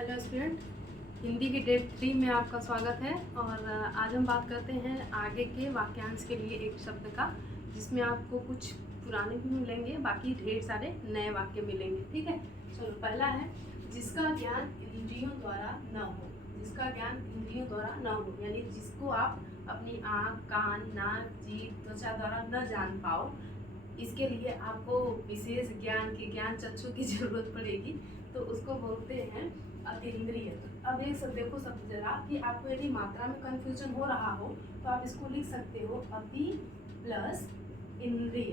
Hello student, Hindi की date 3 में आपका स्वागत है। और आज हम बात करते हैं आगे के वाक्यांश के लिए एक शब्द का, जिसमें आपको कुछ पुराने भी मिलेंगे, बाकी ढेर सारे नए वाक्य मिलेंगे। ठीक है, चलो पहला है, जिसका ज्ञान इंद्रियों द्वारा न हो। जिसका ज्ञान इंद्रियों द्वारा न हो यानी जिसको आप अपनी आँख, कान, नाक, जीभ, त्वचा द्वारा न जान पाओ, इसके लिए आपको विशेष ज्ञान की, ज्ञान चक्षु की जरूरत पड़ेगी, तो उसको बोलते हैं अतीन्द्रिय। अब एक सब देखो सब जरा कि आपको यदि मात्रा में कंफ्यूजन हो रहा हो तो आप इसको लिख सकते हो अति प्लस इंद्रिय।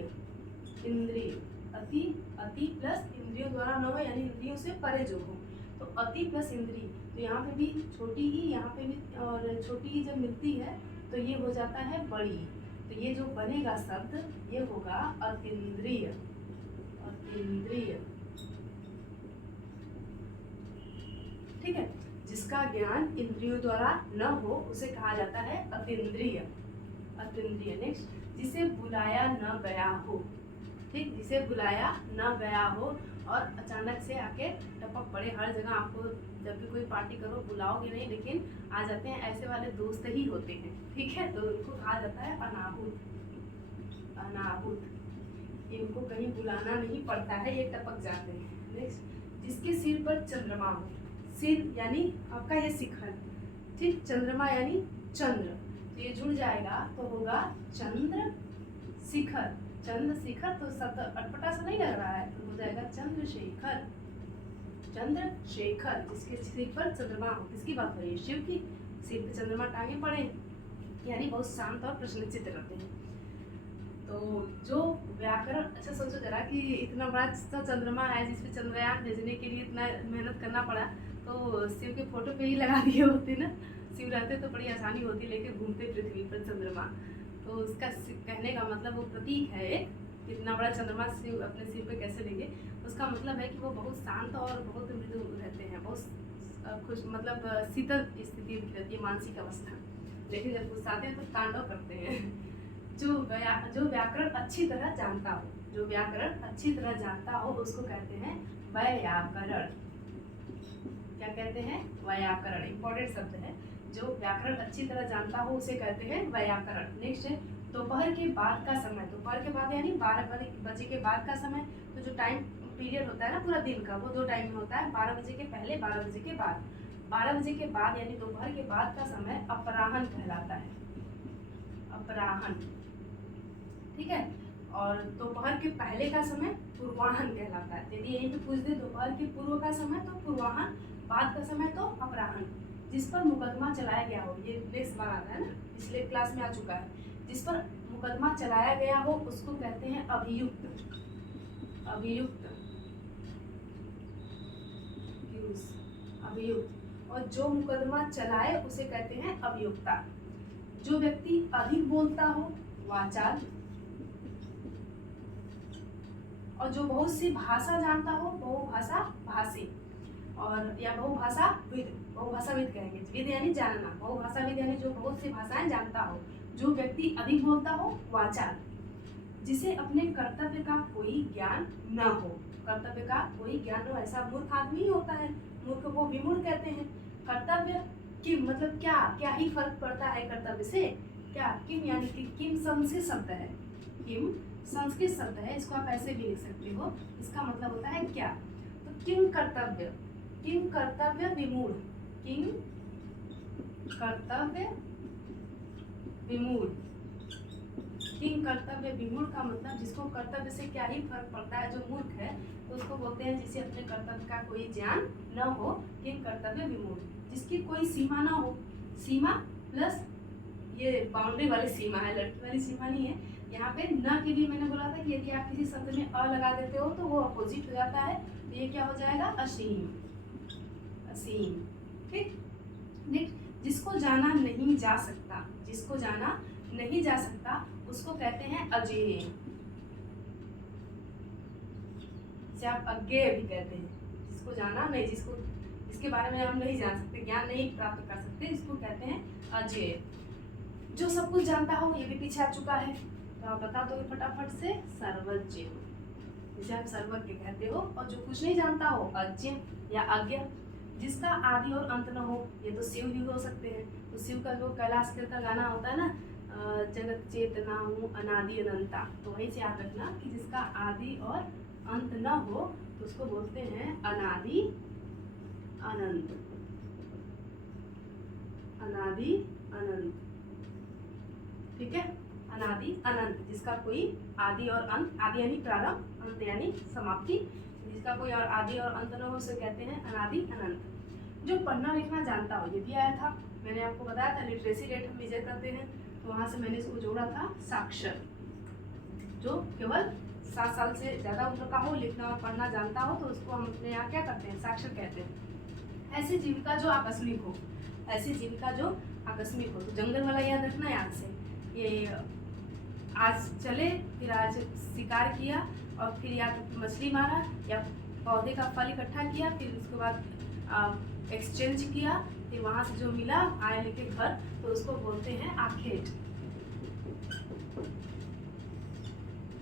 इंद्रिय अति, अति प्लस इंद्रियों द्वारा न हो यानी इंद्रियों से परे जो हो, तो अति प्लस इंद्रिय। तो यहाँ पे भी छोटी ही, यहाँ पे भी, और छोटी ही जब मिलती है तो ये हो जाता है बड़ी। तो ये जो बनेगा शब्द ये होगा अतीन्द्रिय। अतीन्द्रिय, ठीक है। जिसका ज्ञान इंद्रियों द्वारा न हो उसे कहा जाता है अतीन्द्रिय। अतीन्द्रिय। नेक्स्ट, जिसे बुलाया न गया हो। ठीक, जिसे बुलाया न गया हो और अचानक से आके टपक पड़े हर जगह। आपको जब भी कोई पार्टी करो बुलाओगे नहीं, लेकिन आ जाते हैं, ऐसे वाले दोस्त ही होते हैं। ठीक है, तो उनको कहा जाता है अनाहुत। अनाहुत, इनको कहीं बुलाना नहीं पड़ता है, ये टपक जाते हैं। नेक्स्ट, जिसके सिर पर चंद्रमा हो। सिर यानी आपका ये शिखर, ठीक, चंद्रमा यानी चंद्र, तो ये जुड़ जाएगा तो होगा चंद्र शिखर। चंद्र शिखर, तो शब्द अटपटा सा नहीं लग रहा है, तो हो जाएगा चंद्रशेखर। चंद्रशेखर, जिसके सिर पर चंद्रमा हो। किसकी बात हो रही है? शिव की। सिर पे चंद्रमा टांगे पड़े यानी बहुत शांत और प्रसन्नचित्त रहते हैं। तो जो व्याकरण, अच्छा सोचो जरा कि इतना बड़ा सा चंद्रमा है जिसपे चंद्रयान भेजने के लिए इतना मेहनत करना पड़ा, तो शिव के फोटो पे ही लगा दिए होते ना। शिव रहते तो बड़ी आसानी होती, लेके घूमते पृथ्वी पर चंद्रमा। तो उसका कहने का मतलब वो प्रतीक है एक, इतना बड़ा चंद्रमा शिव अपने सिर पे कैसे लेंगे। उसका मतलब है कि वो बहुत शांत और बहुत मृदु रहते हैं, बहुत खुश, मतलब शीतल स्थिति रहती है, मानसिक अवस्था। लेकिन जब गुस्साते हैं तो तांडव करते हैं। जो व्याकरण अच्छी तरह जानता हो, जो व्याकरण अच्छी तरह जानता हो उसको कहते हैं व्याकरण। क्या कहते हैं? व्याकरण। इंपॉर्टेंट शब्द है। जो व्याकरण अच्छी तरह जानता हो उसे कहते हैं व्याकरण। नेक्स्ट है दोपहर के बाद का समय। दोपहर के बाद यानी 12 बजे के बाद का समय। तो जो टाइम पीरियड होता है ना पूरा दिन का, वो दो टाइम में होता है, 12 बजे के पहले, 12 बजे के बाद। 12 बजे के बाद यानी दोपहर के बाद का समय अपराह्न कहलाता है। अपराह्न, ठीक है। और दोपहर के पहले का समय पूर्वाह्न कहलाता है। यदि यहीं पे पूछ दे दोपहर के पूर्व का समय तो पूर्वाह्न, बाद का समय तो अपराह्न। जिस पर मुकदमा चलाया गया हो, ये नेक्स्ट बार आता है ना, पिछले क्लास में आ चुका है। जिस पर मुकदमा चलाया गया हो उसको कहते हैं अभियुक्त। अभियुक्त, अभियुक्त। और जो मुकदमा चलाए उसे कहते हैं अभियुक्ता। जो व्यक्ति अधिक बोलता हो वाचाल, और जो बहुत सी भाषा जानता हो बहुभाषा भाषी, और या बहुभाषाविद। बहुभाषाविद कहेंगे, विद यानी जानना, बहुभाषाविद यानी जो बहुत सी भाषाएं जानता हो। जो व्यक्ति अधिक बोलता हो वाचाल। जिसे अपने कर्तव्य का कोई ज्ञान न हो। कर्तव्य का कोई ज्ञान हो ऐसा मूर्ख आदमी ही होता है, मूर्ख को विमूढ़ कहते हैं। कर्तव्य की मतलब क्या, क्या ही फर्क पड़ता है कर्तव्य से? क्या, किम यानी कि किम संस्कृत शब्द है। किम संस्कृत शब्द है, इसको आप ऐसे भी लिख सकते हो। इसका मतलब होता है क्या। तो किम कर्तव्य, किम कर्तव्य विमूढ़। किम कर्तव्य विमूढ़। किम कर्तव्य विमूढ़ का मतलब जिसको कर्तव्य से क्या ही फर्क पड़ता है, जो मूर्ख है, तो उसको बोलते हैं जिसे अपने कर्तव्य का कोई ज्ञान न हो, किम कर्तव्य विमूढ़। जिसकी कोई सीमा ना हो। सीमा प्लस ये बाउंड्री वाली सीमा है, लड़की वाली सीमा नहीं है। यहाँ पे न के लिए मैंने बोला था कि यदि आप किसी शब्द में अ लगा देते हो तो वो अपोजिट हो जाता है, तो ये क्या हो जाएगा? असीम। असीम, ठीक। नेक्स्ट, जिसको जाना नहीं जा सकता। जिसको जाना नहीं जा सकता उसको कहते हैं अजेय। जिसे आप अज्ञेय भी कहते हैं। जिसको जाना नहीं, जिसके बारे में हम नहीं जान सकते, ज्ञान नहीं प्राप्त कर सकते, इसको कहते हैं अजेय। जो सब कुछ जानता हो, ये भी पीछे आ चुका है, तो आप बता दो फटाफट से, सर्वज्ञ। जिसे आप सर्वज्ञ कहते हो। और जो कुछ नहीं जानता हो अज्ञ या अज्ञ। जिसका आदि और अंत न हो। ये तो शिव भी हो सकते हैं। तो शिव का जो कैलाश खेर का गाना होता है ना, जगत चेतना हूँ अनादि अनंता, तो वहीं से याद रखना कि जिसका आदि और अंत न हो तो उसको बोलते हैं अनादि अनंत। अनादि अनंत, ठीक है, अनादि अनंत, जिसका कोई आदि और अंत, आदि यानी प्रारंभ, अंत यानी समाप्ति, जिसका कोई और आदि और अंत न हो उसे कहते हैं अनादि अनंत। जो पढ़ना लिखना जानता हो, ये भी आया था, मैंने आपको बताया था लिटरेसी रेट हम मेजर करते हैं, तो वहाँ से मैंने इसको जोड़ा था साक्षर, जो केवल 7 साल से ज़्यादा उम्र का हो, लिखना और पढ़ना जानता हो, तो उसको हम अपने यहाँ क्या करते हैं, साक्षर कहते हैं। ऐसी जीविका जो आकस्मिक हो, ऐसी जीविका जो आकस्मिक हो, तो जंगल वाला याद रखना याद से, ये आज चले फिर आज शिकार किया और फिर या मछली मारा या पौधे का फल इकट्ठा किया, फिर उसके बाद एक्सचेंज किया, फिर वहाँ से जो मिला आए लेके घर, तो उसको बोलते हैं आखेट।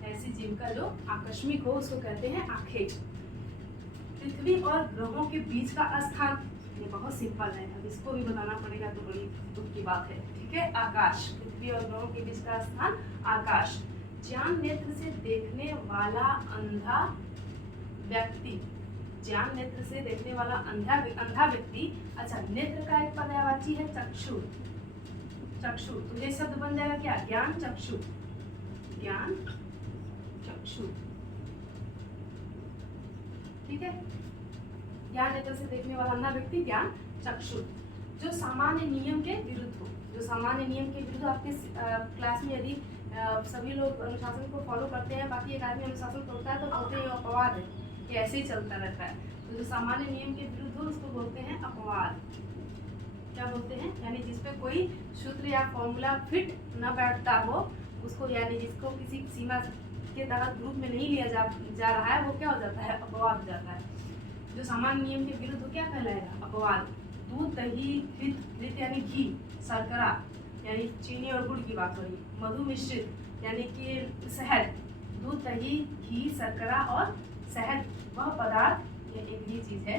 ऐसी जीविका जो आकस्मिक हो उसको कहते हैं आखेट। पृथ्वी और ग्रहों के बीच का स्थान, ये बहुत सिंपल है, अब इसको भी बताना पड़ेगा तो बड़ी दुख की बात है, ठीक है। आकाश, पृथ्वी और ग्रहों के बीच का स्थान आकाश। ज्ञान नेत्र से देखने वाला अंधा व्यक्ति, ज्ञान नेत्र से देखने वाला अंधा व्यक्ति, अच्छा नेत्र का एक पर्यायवाची है चक्षु, चक्षु, तो ये शब्द बन जाएगा क्या, ज्ञान चक्षु, ज्ञान चक्षु, ठीक है। ज्ञान नेत्र से देखने वाला अंधा व्यक्ति ज्ञान चक्षु। जो सामान्य नियम के विरुद्ध हो, जो सामान्य नियम के विरुद्ध, आपके क्लास में यदि सभी लोग अनुशासन को फॉलो करते हैं, बाकी एक आदमी अनुशासन तोड़ता है तो बोलते हैं अपवाद है, ये ऐसे ही चलता रहता है। तो जो सामान्य नियम के विरुद्ध हो उसको बोलते हैं अपवाद। क्या बोलते हैं, यानी जिसपे कोई सूत्र या फॉर्मूला फिट न बैठता हो उसको, यानी जिसको किसी सीमा के तहत ग्रुप में नहीं लिया जा रहा है, वो क्या हो जाता है, अपवाद हो जाता है। जो सामान्य नियम के विरुद्ध क्या कहलाएगा, अपवाद। दूध, दही, घृत यानी घी, शर्करा यानी चीनी और गुड़ की बात हो रही, मधु मिश्रित यानी कि शहद, दूध, दही, घी, शर्करा और शहद, वह पदार्थ, ये एक ही चीज है,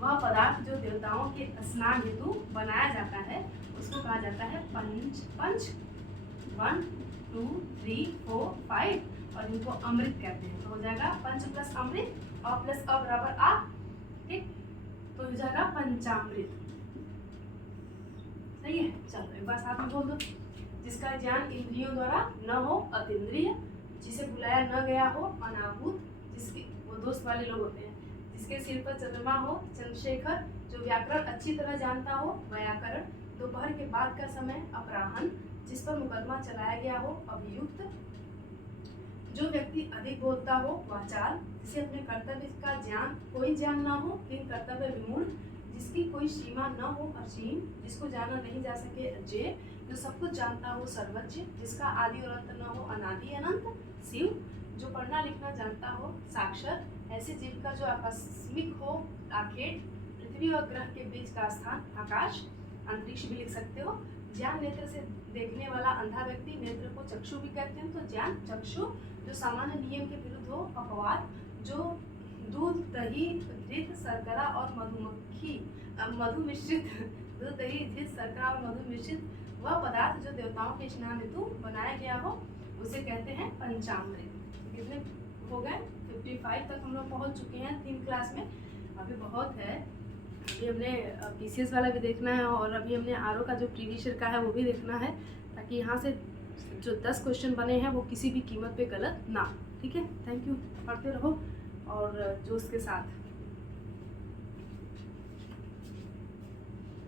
वह पदार्थ जो देवताओं के स्नान हेतु बनाया जाता है उसको कहा जाता है पंच, 1 2 3 4 5, और इनको अमृत कहते हैं। तो हो जाएगा पंच प्लस अमृत और प्लस अ बराबर आ, ठीक, तो हो जाएगा पंचामृत, सही है। चलो एक बार साथ में बोल दो, जिसका ज्ञान इंद्रियों द्वारा न हो अतीन्द्रिय, जिसे बुलाया न गया हो अनाहूत, जिसके, वो दोस्त वाले लोग होते हैं, जिसके सिर पर चंद्रमा हो चंद्रशेखर, जो व्याकरण अच्छी तरह जानता हो व्याकरण, दोपहर के बाद का समय अपराह्न, जिस पर मुकदमा चलाया गया हो अभियुक्त, जो व्यक्ति अधिक बोलता हो वाचाल, जिसे अपने कर्तव्य का ज्ञान कोई ज्ञान ना हो फिर कर्तव्य विमूढ़, जिसकी कोई सीमा न हो असीम, जिसको जाना नहीं जा सके अजय, जो सब कुछ जानता हो सर्वज्ञ, जिसका आदि और अंत न हो अनादि अनंत शिव, जो पढ़ना लिखना जानता हो साक्षर। ऐसी जीविका जो आकस्मिक हो आखेट। पृथ्वी और ग्रह के बीच का स्थान आकाश, अंतरिक्ष भी लिख सकते हो। ज्ञान नेत्र से देखने वाला अंधा व्यक्ति, नेत्र को चक्षु भी कहते हैं, तो ज्ञान चक्षु। जो सामान्य नियम के विरुद्ध हो अपवाद। जो दूध, दही, घृत, शर्करा और मधु मिश्रित दूध, दही, घृत, शर्करा और मधु मिश्रित वह पदार्थ जो देवताओं के स्नान हेतु बनाया गया हो उसे कहते हैं पंचामृत। कितने हो गए, 55 तक हम लोग पहुँच चुके हैं 3 क्लास में, अभी बहुत है। अभी हमने PCS वाला भी देखना है और अभी हमने RO का जो प्रीवियस ईयर का है वो भी देखना है, ताकि यहाँ से जो 10 क्वेश्चन बने हैं वो किसी भी कीमत पे गलत ना, ठीक है। थैंक यू, पढ़ते रहो और जोश के साथ।